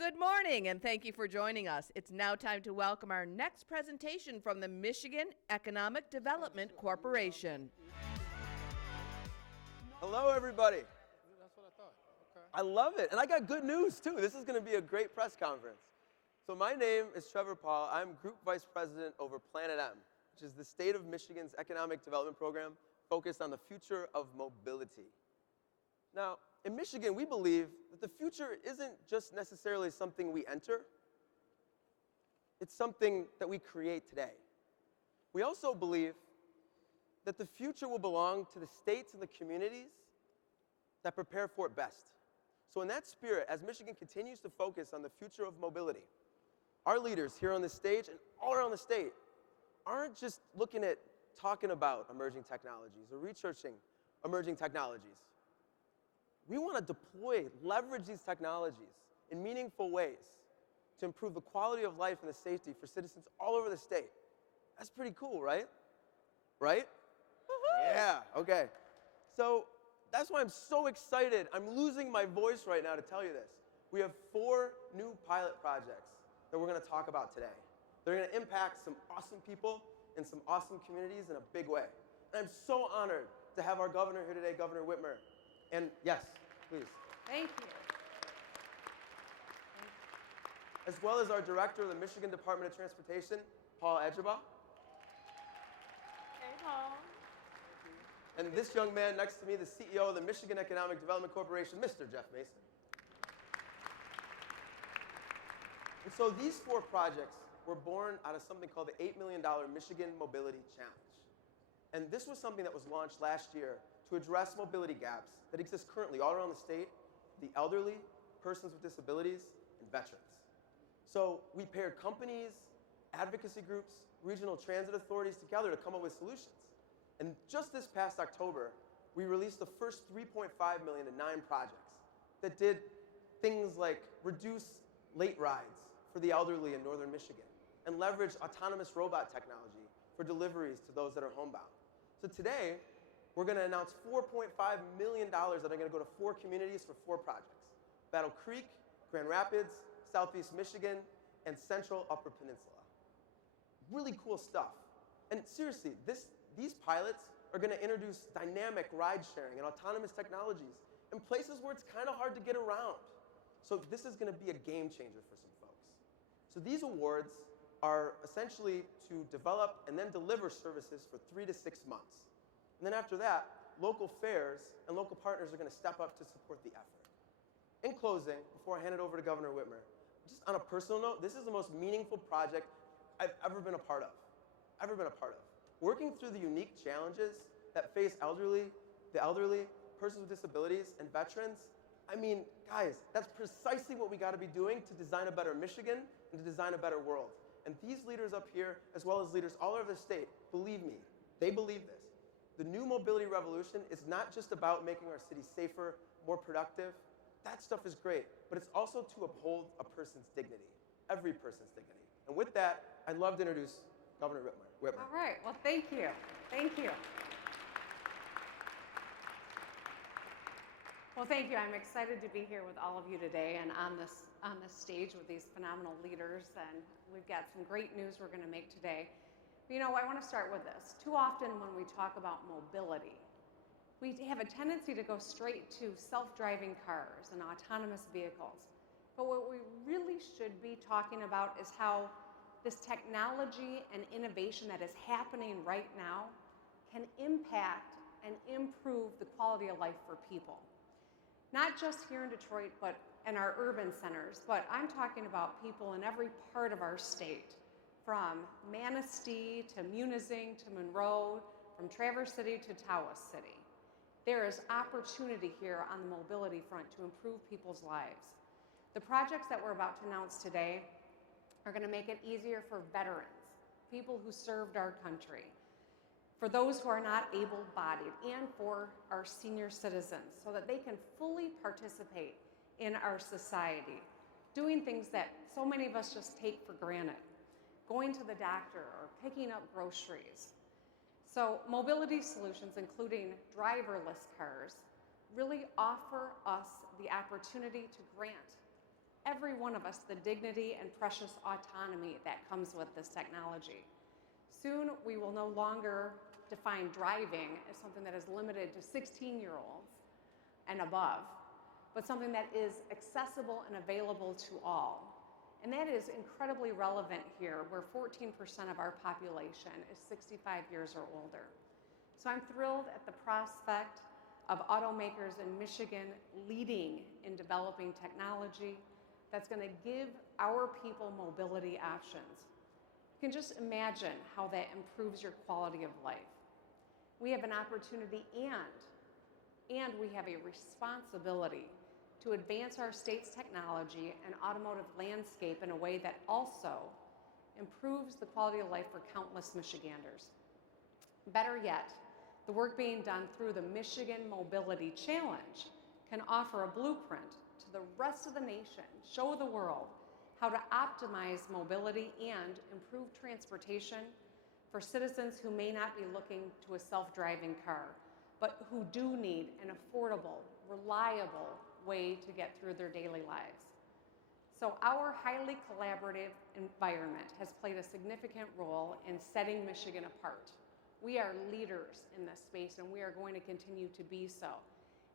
Good morning, and thank you for joining us. It's now time to welcome our next presentation from the Michigan Economic Development Corporation. Hello, everybody. That's what I thought. Okay. I love it. And I got good news, too. This is going to be a great press conference. So my name is Trevor Paul. I'm Group Vice President over PlanetM, which is the state of Michigan's economic development program focused on the future of mobility. Now, in Michigan, we believe that the future isn't just necessarily something we enter. It's something that we create today. We also believe that the future will belong to the states and the communities that prepare for it best. So in that spirit, as Michigan continues to focus on the future of mobility, our leaders here on this stage and all around the state aren't just looking at talking about emerging technologies or researching emerging technologies. We want to deploy, leverage these technologies in meaningful ways to improve the quality of life and the safety for citizens all over the state. That's pretty cool, right? Right? Yeah, okay. So that's why I'm so excited. I'm losing my voice right now to tell you this. We have 4 new pilot projects that we're going to talk about today. They're going to impact some awesome people in some awesome communities in a big way. And I'm so honored to have our governor here today, Governor Whitmer. And yes, please. Thank you. As well as our director of the Michigan Department of Transportation, Paul Edgerbaugh. Hey, Paul. And this young man next to me, the CEO of the Michigan Economic Development Corporation, Mr. Jeff Mason. And so these 4 projects were born out of something called the $8 million Michigan Mobility Challenge. And this was something that was launched last year to address mobility gaps that exist currently all around the state, the elderly, persons with disabilities, and veterans. So we paired companies, advocacy groups, regional transit authorities together to come up with solutions. And just this past October, we released the first $3.5 million to 9 projects that did things like reduce late rides for the elderly in northern Michigan and leverage autonomous robot technology for deliveries to those that are homebound. So today, we're going to announce $4.5 million that are going to go to 4 communities for 4 projects: Battle Creek, Grand Rapids, Southeast Michigan, and Central Upper Peninsula. Really cool stuff. And seriously, these pilots are going to introduce dynamic ride sharing and autonomous technologies in places where it's kind of hard to get around. So this is going to be a game changer for some folks. So these awards are essentially to develop and then deliver services for 3 to 6 months. And then after that, local fairs and local partners are going to step up to support the effort. In closing, before I hand it over to Governor Whitmer, just on a personal note, this is the most meaningful project I've ever been a part of. Working through the unique challenges that face the elderly, persons with disabilities, and veterans, I mean, guys, that's precisely what we got to be doing to design a better Michigan and to design a better world. And these leaders up here, as well as leaders all over the state, believe me, they believe this. The new mobility revolution is not just about making our cities safer, more productive. That stuff is great, but it's also to uphold a person's dignity, every person's dignity. And with that, I'd love to introduce Governor Whitmer. All right. Well, thank you. Thank you. Well, thank you. I'm excited to be here with all of you today and on this stage with these phenomenal leaders. And we've got some great news we're going to make today. But, I want to start with this. Too often when we talk about mobility, we have a tendency to go straight to self-driving cars and autonomous vehicles. But what we really should be talking about is how this technology and innovation that is happening right now can impact and improve the quality of life for people. Not just here in Detroit, but in our urban centers, but I'm talking about people in every part of our state, from Manistee to Munising to Monroe, from Traverse City to Tawas City. There is opportunity here on the mobility front to improve people's lives. The projects that we're about to announce today are going to make it easier for veterans, people who served our country, for those who are not able-bodied, and for our senior citizens, so that they can fully participate in our society, doing things that so many of us just take for granted, going to the doctor or picking up groceries. So mobility solutions, including driverless cars, really offer us the opportunity to grant every one of us the dignity and precious autonomy that comes with this technology. Soon, we will no longer define driving as something that is limited to 16-year-olds and above, but something that is accessible and available to all. And that is incredibly relevant here, where 14% of our population is 65 years or older. So I'm thrilled at the prospect of automakers in Michigan leading in developing technology that's going to give our people mobility options. You can just imagine how that improves your quality of life. We have an opportunity and we have a responsibility to advance our state's technology and automotive landscape in a way that also improves the quality of life for countless Michiganders. Better yet, the work being done through the Michigan Mobility Challenge can offer a blueprint to the rest of the nation, show the world how to optimize mobility and improve transportation for citizens who may not be looking to a self-driving car, but who do need an affordable, reliable way to get through their daily lives. So our highly collaborative environment has played a significant role in setting Michigan apart. We are leaders in this space, and we are going to continue to be so.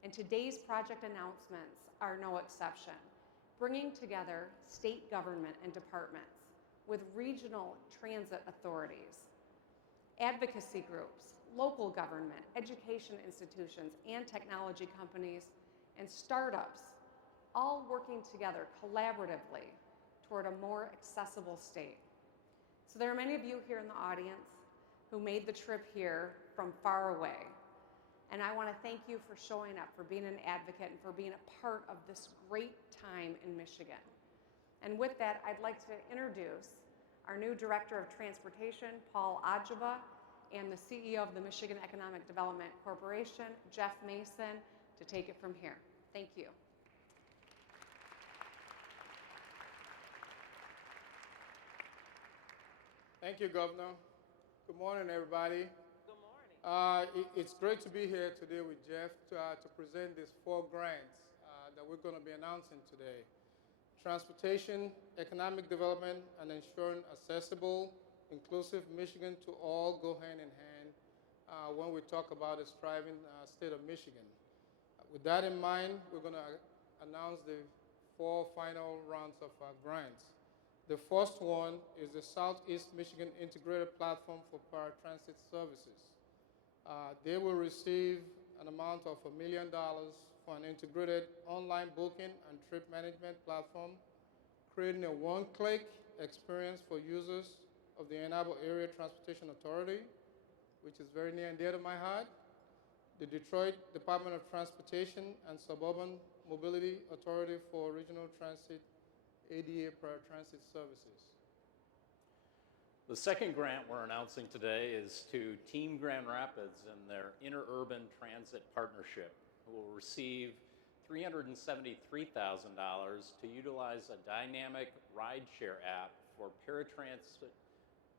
And today's project announcements are no exception, bringing together state government and departments with regional transit authorities, advocacy groups, local government, education institutions, and technology companies, and startups, all working together collaboratively toward a more accessible state. So there are many of you here in the audience who made the trip here from far away. And I want to thank you for showing up, for being an advocate, and for being a part of this great time in Michigan. And with that, I'd like to introduce our new Director of Transportation, Paul Ajaba, and the CEO of the Michigan Economic Development Corporation, Jeff Mason, to take it from here. Thank you. Thank you, Governor. Good morning, everybody. Good morning. It's great to be here today with Jeff to present these 4 grants that we're going to be announcing today. Transportation, economic development, and ensuring accessible, inclusive Michigan to all go hand in hand when we talk about a thriving state of Michigan. With that in mind, we're going to announce the 4 final rounds of grants. The first one is the Southeast Michigan Integrated Platform for Paratransit Services. They will receive an amount of $1 million for an integrated online booking and trip management platform, creating a one-click experience for users of the Ann Arbor Area Transportation Authority, which is very near and dear to my heart, the Detroit Department of Transportation and Suburban Mobility Authority for Regional Transit ADA Paratransit Services. The second grant we're announcing today is to Team Grand Rapids and their Interurban Transit Partnership, who will receive $373,000 to utilize a dynamic rideshare app for paratransit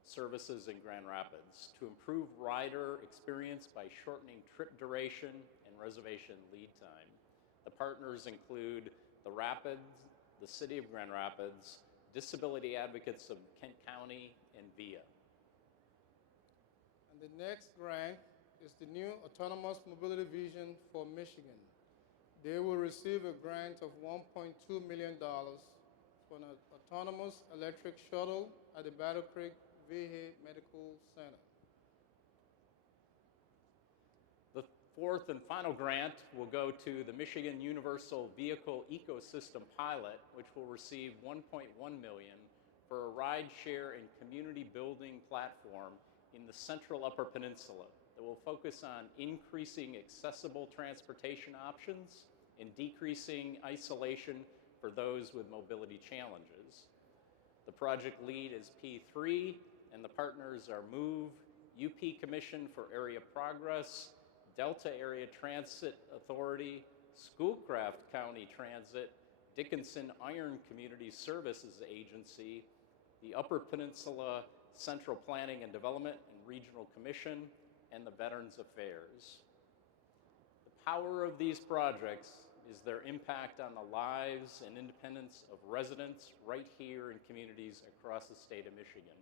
services in Grand Rapids to improve rider experience by shortening trip duration and reservation lead time. The partners include the Rapids, the City of Grand Rapids, Disability Advocates of Kent County, and VIA. And the next grant is the new Autonomous Mobility Vision for Michigan. They will receive a grant of $1.2 million for an autonomous electric shuttle at the Battle Creek VA Medical Center. The fourth and final grant will go to the Michigan Universal Vehicle Ecosystem Pilot, which will receive $1.1 million for a rideshare and community building platform in the Central Upper Peninsula that will focus on increasing accessible transportation options and decreasing isolation for those with mobility challenges. The project lead is P3, and the partners are MOVE, UP Commission for Area Progress, Delta Area Transit Authority, Schoolcraft County Transit, Dickinson Iron Community Services Agency, the Upper Peninsula Central Planning and Development and Regional Commission, and the Veterans Affairs. The power of these projects is their impact on the lives and independence of residents right here in communities across the state of Michigan.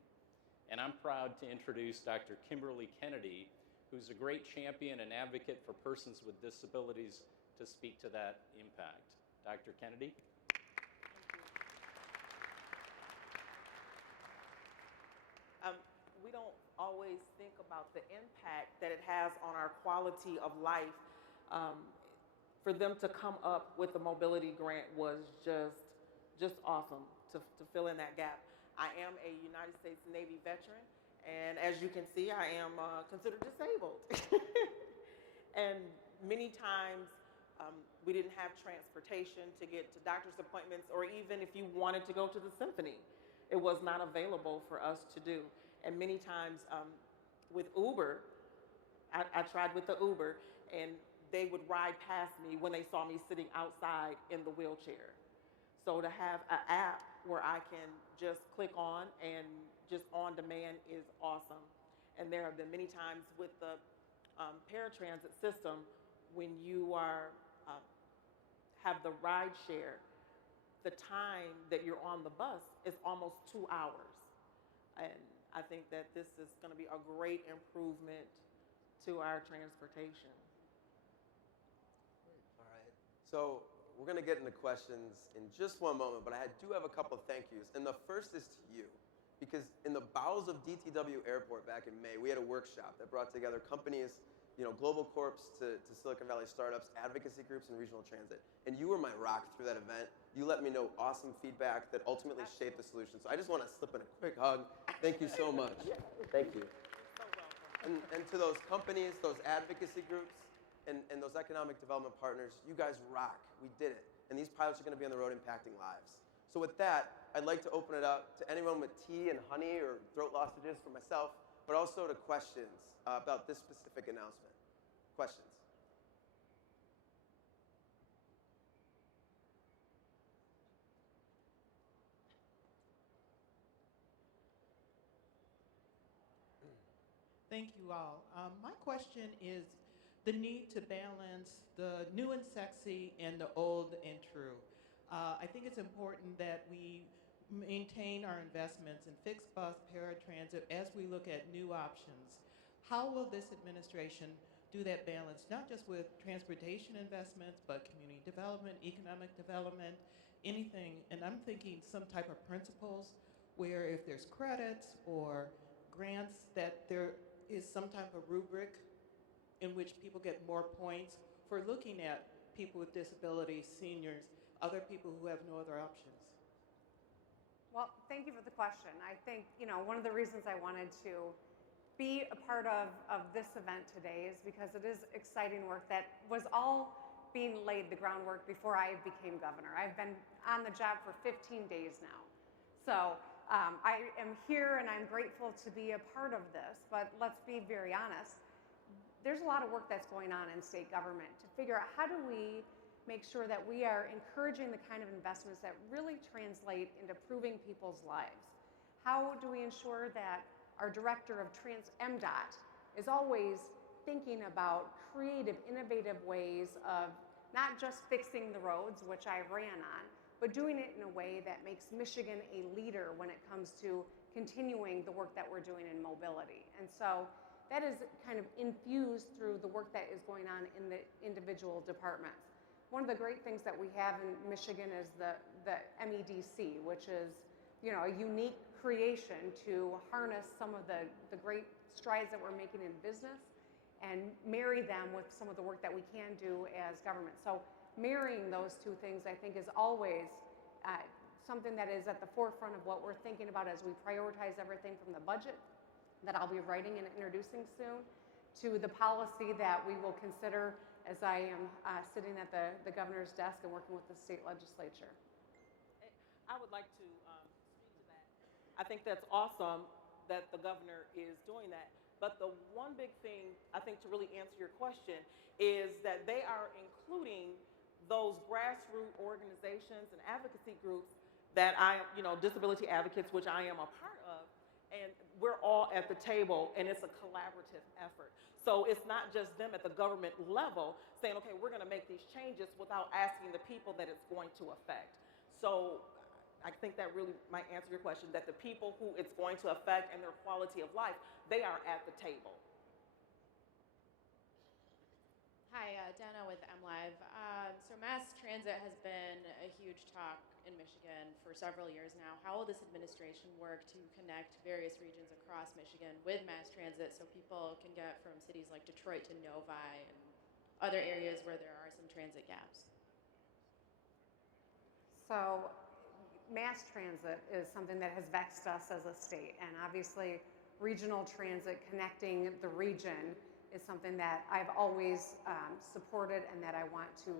And I'm proud to introduce Dr. Kimberly Kennedy, who's a great champion and advocate for persons with disabilities, to speak to that impact. Dr. Kennedy? We don't always think about the impact that it has on our quality of life. For them to come up with the mobility grant was just awesome to fill in that gap. I am a United States Navy veteran, and as you can see, I am considered disabled. And many times we didn't have transportation to get to doctor's appointments, or even if you wanted to go to the symphony, it was not available for us to do. And many times with Uber, I tried with the Uber, and they would ride past me when they saw me sitting outside in the wheelchair. So to have an app where I can just click on and just on demand is awesome. And there have been many times with the paratransit system, when you are have the ride share, the time that you're on the bus is almost 2 hours. And I think that this is going to be a great improvement to our transportation. All right. So we're going to get into questions in just one moment, but I do have a couple of thank yous. And the first is to you, because in the bowels of DTW Airport back in May, we had a workshop that brought together companies, global corps to Silicon Valley startups, advocacy groups, and regional transit. And you were my rock through that event. You let me know awesome feedback that ultimately shaped the solution. So I just want to slip in a quick hug. Thank you so much. Thank you. So welcome. And to those companies, those advocacy groups, and those economic development partners, you guys rock. We did it. And these pilots are going to be on the road impacting lives. So with that, I'd like to open it up to anyone with tea and honey or throat lozenges for myself, but also to questions about this specific announcement. Questions? Thank you all. My question is the need to balance the new and sexy and the old and true. I think it's important that we maintain our investments in fixed bus, paratransit as we look at new options. How will this administration do that balance, not just with transportation investments, but community development, economic development, anything? And I'm thinking some type of principles where if there's credits or grants, that there is some type of rubric in which people get more points for looking at people with disabilities, seniors, other people who have no other options. Well, thank you for the question. I think, one of the reasons I wanted to be a part of this event today is because it is exciting work that was all being laid the groundwork before I became governor. I've been on the job for 15 days now. So I am here and I'm grateful to be a part of this, but let's be very honest. There's a lot of work that's going on in state government to figure out how do we make sure that we are encouraging the kind of investments that really translate into improving people's lives. How do we ensure that our director of MDOT is always thinking about creative, innovative ways of not just fixing the roads, which I ran on, but doing it in a way that makes Michigan a leader when it comes to continuing the work that we're doing in mobility. And so that is kind of infused through the work that is going on in the individual departments. One of the great things that we have in Michigan is the MEDC, which is a unique creation to harness some of the great strides that we're making in business and marry them with some of the work that we can do as government. So marrying those two things, I think, is always something that is at the forefront of what we're thinking about as we prioritize everything from the budget that I'll be writing and introducing soon to the policy that we will consider as I am sitting at the governor's desk and working with the state legislature. I would like to speak to that. I think that's awesome that the governor is doing that. But the one big thing, I think, to really answer your question is that they are including those grassroots organizations and advocacy groups that disability advocates, which I am a part of. and we're all at the table, and it's a collaborative effort. So it's not just them at the government level saying, okay, we're going to make these changes without asking the people that it's going to affect. So I think that really might answer your question, that the people who it's going to affect and their quality of life, they are at the table. Hi, Dana with MLive. So mass transit has been a huge talk in Michigan for several years now. How will this administration work to connect various regions across Michigan with mass transit so people can get from cities like Detroit to Novi and other areas where there are some transit gaps? So mass transit is something that has vexed us as a state, and obviously regional transit connecting the region is something that I've always supported and that I want to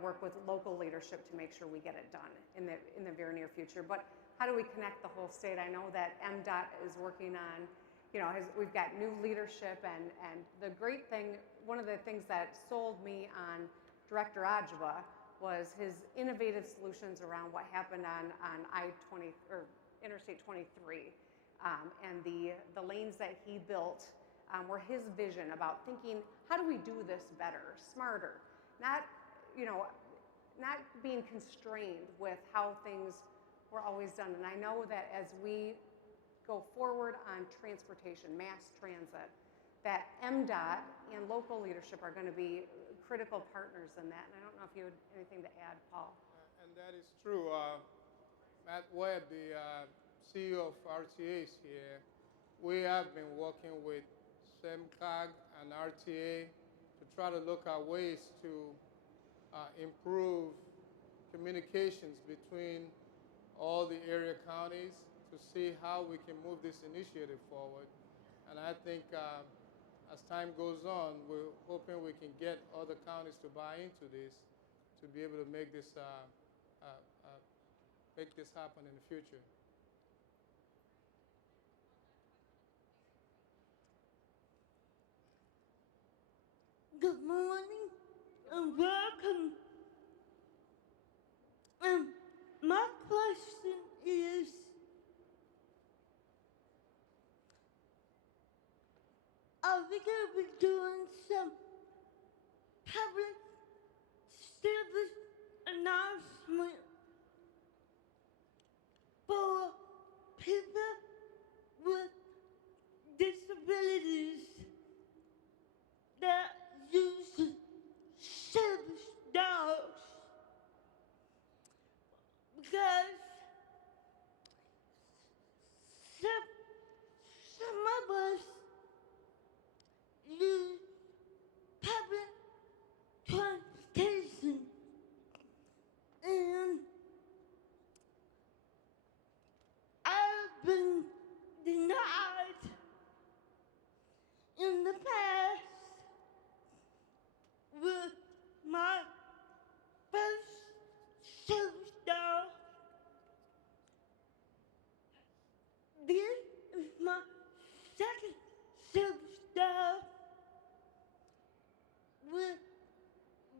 work with local leadership to make sure we get it done in the very near future. But how do we connect the whole state? I know that MDOT is working on, we've got new leadership, and the great thing, one of the things that sold me on Director Ajwa was his innovative solutions around what happened on I-20 or Interstate 23, and the lanes that he built were his vision about thinking, how do we do this better, smarter, not being constrained with how things were always done. And I know that as we go forward on transportation, mass transit, that MDOT and local leadership are going to be critical partners in that. And I don't know if you had anything to add, Paul. And that is true. Matt Webb, the CEO of RTA, is here. We have been working with SEMCAG and RTA to try to look at ways to improve communications between all the area counties to see how we can move this initiative forward. And I think as time goes on, we're hoping we can get other counties to buy into this to be able to make this happen in the future. Good morning and welcome. My question is, are we going to be doing some public service announcement for people with disabilities that use service dogs? Because some of us use public transportation, and I've been denied in the past with my first service dog. This is my second service dog with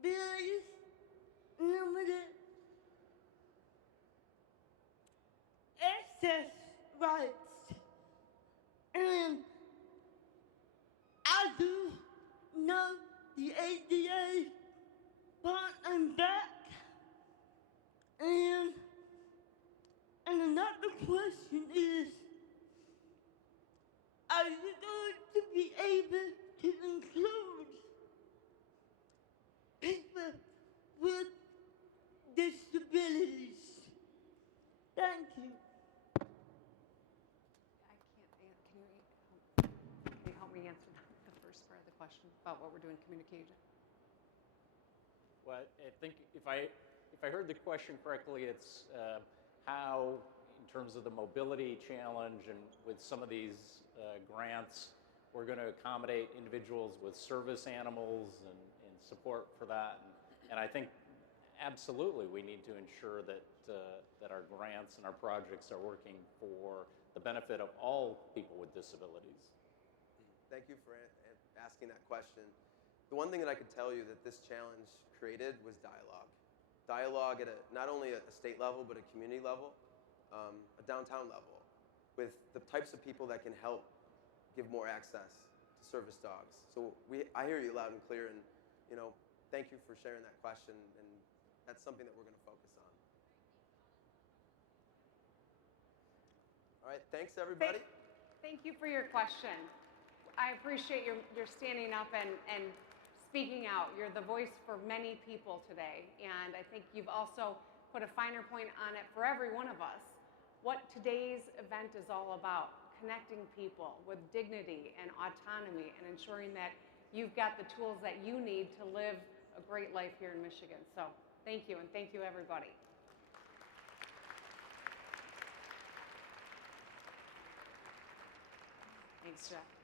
various limited access rights. And I do know the ADA front and back. And another question is, are you going to be able to include people with disabilities? Thank you. Can you help me answer the first part of the question about what we're doing communication? Well, I think if I heard the question correctly, it's how, in terms of the mobility challenge and with some of these grants, we're going to accommodate individuals with service animals and support for that. And I think absolutely we need to ensure that that our grants and our projects are working for the benefit of all people with disabilities. Thank you for asking that question. The one thing that I could tell you that this challenge created was dialogue. Dialogue at not only a state level, but a community level, a downtown level. with the types of people that can help give more access to service dogs. So I hear you loud and clear, and thank you for sharing that question, and that's something that we're going to focus on. All right, thanks everybody. Thank you for your question. I appreciate your standing up and speaking out. You're the voice for many people today, and I think you've also put a finer point on it for every one of us. What today's event is all about, connecting people with dignity and autonomy and ensuring that you've got the tools that you need to live a great life here in Michigan. So thank you, and thank you everybody. Thanks, Jeff.